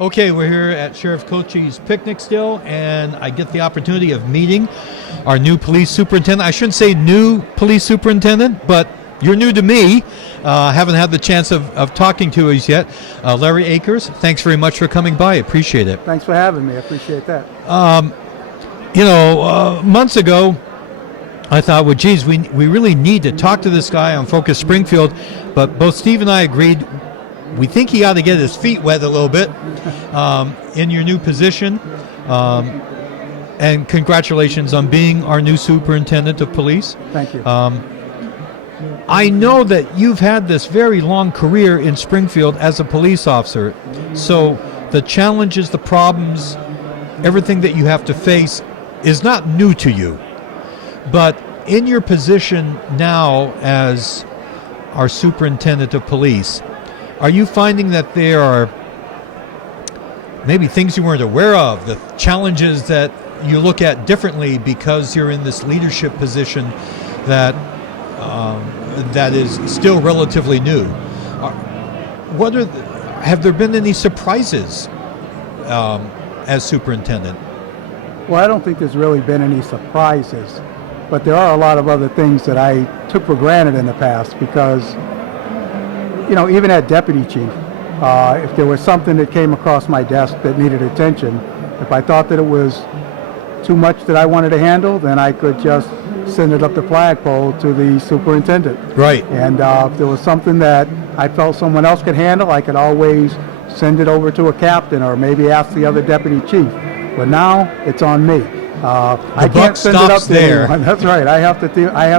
Okay, we're here at Sheriff Cocchi's picnic still, and I get the opportunity of meeting our new police superintendent. I shouldn't say new police superintendent, but you're new to me. Haven't had the chance of talking to us yet. Larry Akers, thanks very much for coming by. Appreciate it. Thanks for having me. I appreciate that. Months ago, I thought, well, geez, we really need to talk to this guy on Focus Springfield, but both Steve and I agreed we think he ought to get his feet wet a little bit in your new position. And congratulations on being our new superintendent of police. Thank you. I know that you've had this very long career in Springfield as a police officer, so the challenges, the problems, everything that you have to face is not new to you. But in your position now as our superintendent of police, are you finding that there are maybe things you weren't aware of, the challenges that you look at differently because you're in this leadership position that is still relatively new? Have there been any surprises as superintendent? Well, I don't think there's really been any surprises, but there are a lot of other things that I took for granted in the past because, even at deputy chief, if there was something that came across my desk that needed attention, if I thought that it was too much that I wanted to handle, then I could just send it up the flagpole to the superintendent. Right. And if there was something that I felt someone else could handle, I could always send it over to a captain or maybe ask the other deputy chief. But now it's on me. I can't send it up to anyone. That's right. I have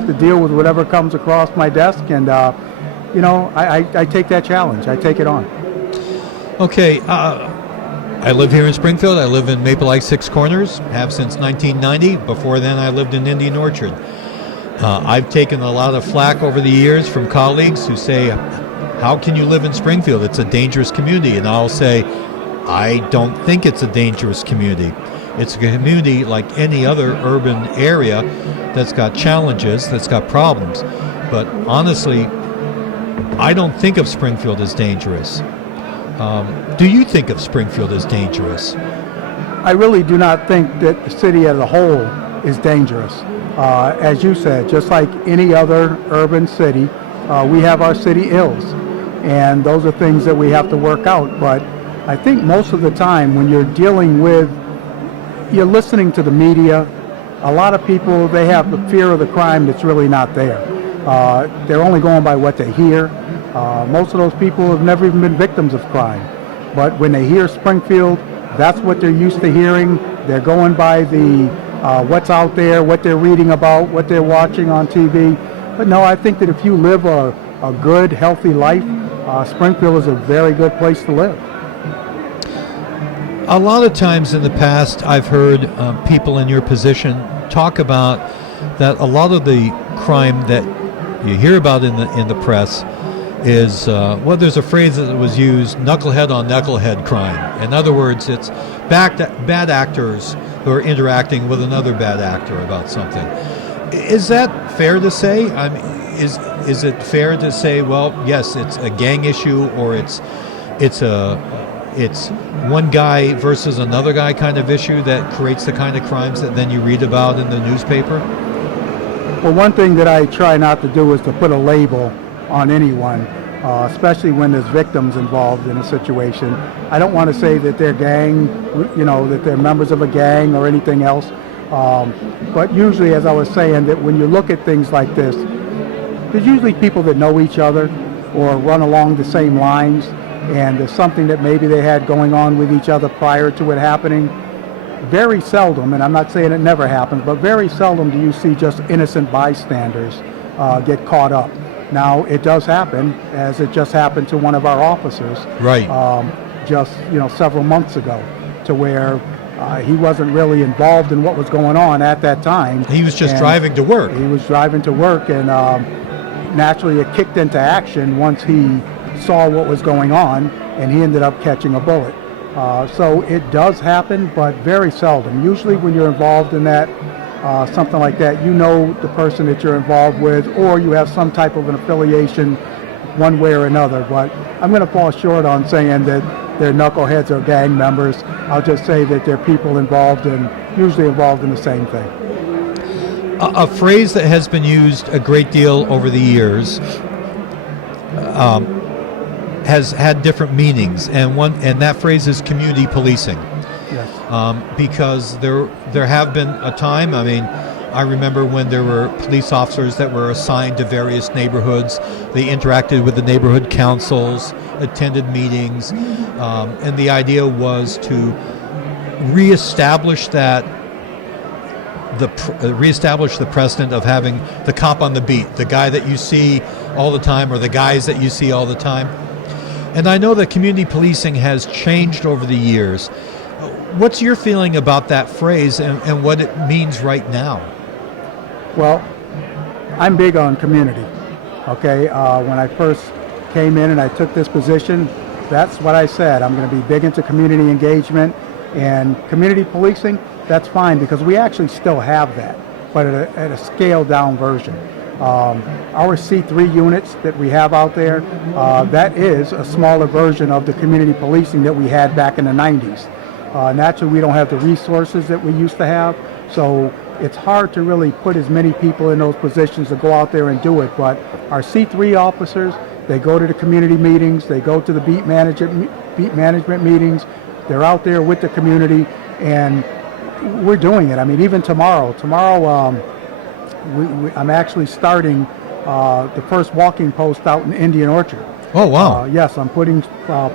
to deal with whatever comes across my desk, and I take that challenge. I take it on. Okay. I live here in Springfield. I live in Maple Lake Six Corners, have since 1990. Before then, I lived in Indian Orchard. I've taken a lot of flack over the years from colleagues who say, how can you live in Springfield? It's a dangerous community. And I'll say, I don't think it's a dangerous community. It's a community like any other urban area that's got challenges, that's got problems. But honestly, I don't think of Springfield as dangerous. Do you think of Springfield as dangerous? I really do not think that the city as a whole is dangerous. As you said, just like any other urban city, we have our city ills, and those are things that we have to work out. But I think most of the time when you're you're listening to the media, a lot of people, they have the fear of the crime that's really not there. They're only going by what they hear. Most of those people have never even been victims of crime. But when they hear Springfield, that's what they're used to hearing. They're going by the what's out there, what they're reading about, what they're watching on TV. But no, I think that if you live a good, healthy life, Springfield is a very good place to live. A lot of times in the past, I've heard people in your position talk about that a lot of the crime that you hear about in the press is, there's a phrase that was used, knucklehead on knucklehead crime. In other words, it's bad actors who are interacting with another bad actor about something. Is that fair to say? I mean, is it fair to say, well, yes, it's a gang issue, or it's one guy versus another guy kind of issue that creates the kind of crimes that then you read about in the newspaper? Well, one thing that I try not to do is to put a label on anyone, especially when there's victims involved in a situation. I don't want to say that they're that they're members of a gang or anything else. But usually, as I was saying, that when you look at things like this, there's usually people that know each other or run along the same lines, and there's something that maybe they had going on with each other prior to it happening. Very seldom, and I'm not saying it never happens, but very seldom do you see just innocent bystanders get caught up. Now, it does happen, as it just happened to one of our officers. Right. Just several months ago, to where he wasn't really involved in what was going on at that time. He was just driving to work. He was driving to work, and naturally it kicked into action once he saw what was going on, and he ended up catching a bullet. So it does happen, but very seldom. Usually when you're involved in that, something like that, you know the person that you're involved with, or you have some type of an affiliation one way or another. But I'm going to fall short on saying that they're knuckleheads or gang members. I'll just say that they're people usually involved in the same thing. A phrase that has been used a great deal over the years has had different meanings, and that phrase is community policing. Yes. Because there have been a time, I remember when there were police officers that were assigned to various neighborhoods. They interacted with the neighborhood councils, attended meetings, and the idea was to reestablish the precedent of having the cop on the beat, the guy that you see all the time, or the guys that you see all the time. And I know that community policing has changed over the years. What's your feeling about that phrase and what it means right now? Well, I'm big on community. Okay, when I first came in and I took this position, that's what I said. I'm going to be big into community engagement and community policing. That's fine because we actually still have that, but at a scaled down version. Our C3 units that we have out there, that is a smaller version of the community policing that we had back in the 90s. Naturally, we don't have the resources that we used to have, so it's hard to really put as many people in those positions to go out there and do it. But our C3 officers, they go to the community meetings, they go to the beat management meetings, they're out there with the community, and we're doing it. Even tomorrow, I'm actually starting the first walking post out in Indian Orchard. Oh, wow. Yes, I'm putting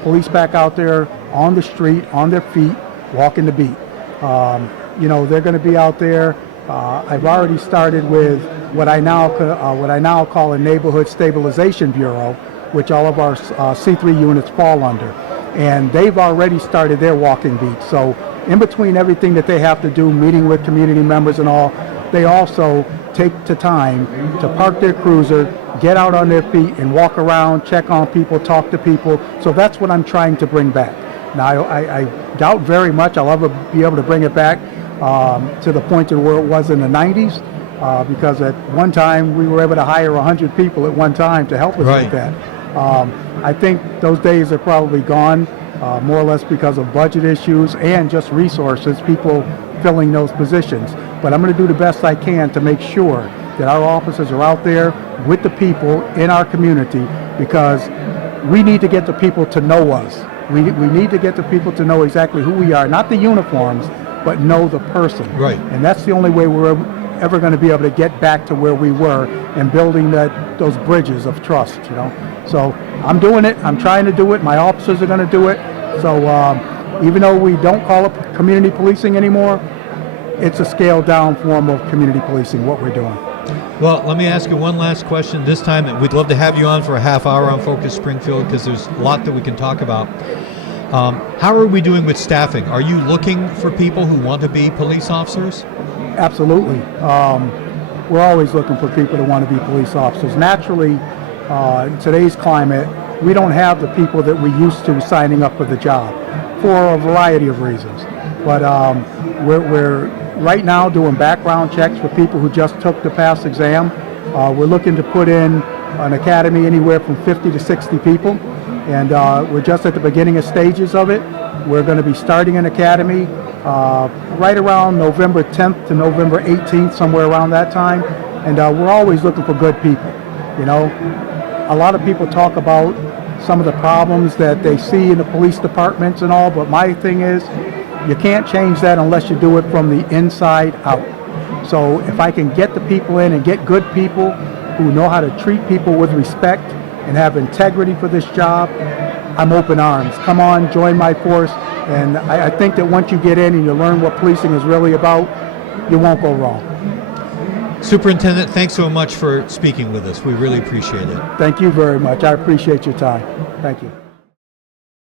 police back out there on the street, on their feet, walking the beat. They're going to be out there. I've already started with what I now call a neighborhood stabilization bureau, which all of our C3 units fall under, and they've already started their walking beat. So in between everything that they have to do, meeting with community members and all, they also take the time to park their cruiser, get out on their feet and walk around, check on people, talk to people. So that's what I'm trying to bring back. Now, I doubt very much I'll ever be able to bring it back to the point to where it was in the 90s, because at one time we were able to hire 100 people at one time to help us with that. I think those days are probably gone, more or less because of budget issues and just resources, people filling those positions. But I'm going to do the best I can to make sure that our officers are out there with the people in our community, because we need to get the people to know us. We need to get the people to know exactly who we are, not the uniforms, but know the person. Right. And that's the only way we're ever going to be able to get back to where we were and building those bridges of trust, So I'm doing it. I'm trying to do it. My officers are going to do it. So even though we don't call it community policing anymore, it's a scaled down form of community policing, what we're doing. Well, let me ask you one last question. This time, we'd love to have you on for a half hour on Focus Springfield, because there's a lot that we can talk about. How are we doing with staffing? Are you looking for people who want to be police officers? Absolutely. We're always looking for people that want to be police officers. Naturally, in today's climate, we don't have the people that we used to signing up for the job for a variety of reasons. But we're right now doing background checks for people who just took the PASS exam. We're looking to put in an academy anywhere from 50 to 60 people, and we're just at the beginning of stages of it. We're going to be starting an academy right around November 10th to November 18th, somewhere around that time, and we're always looking for good people. A lot of people talk about some of the problems that they see in the police departments and all, but my thing is, you can't change that unless you do it from the inside out. So if I can get the people in and get good people who know how to treat people with respect and have integrity for this job, I'm open arms. Come on, join my force. And I think that once you get in and you learn what policing is really about, you won't go wrong. Superintendent, thanks so much for speaking with us. We really appreciate it. Thank you very much. I appreciate your time. Thank you.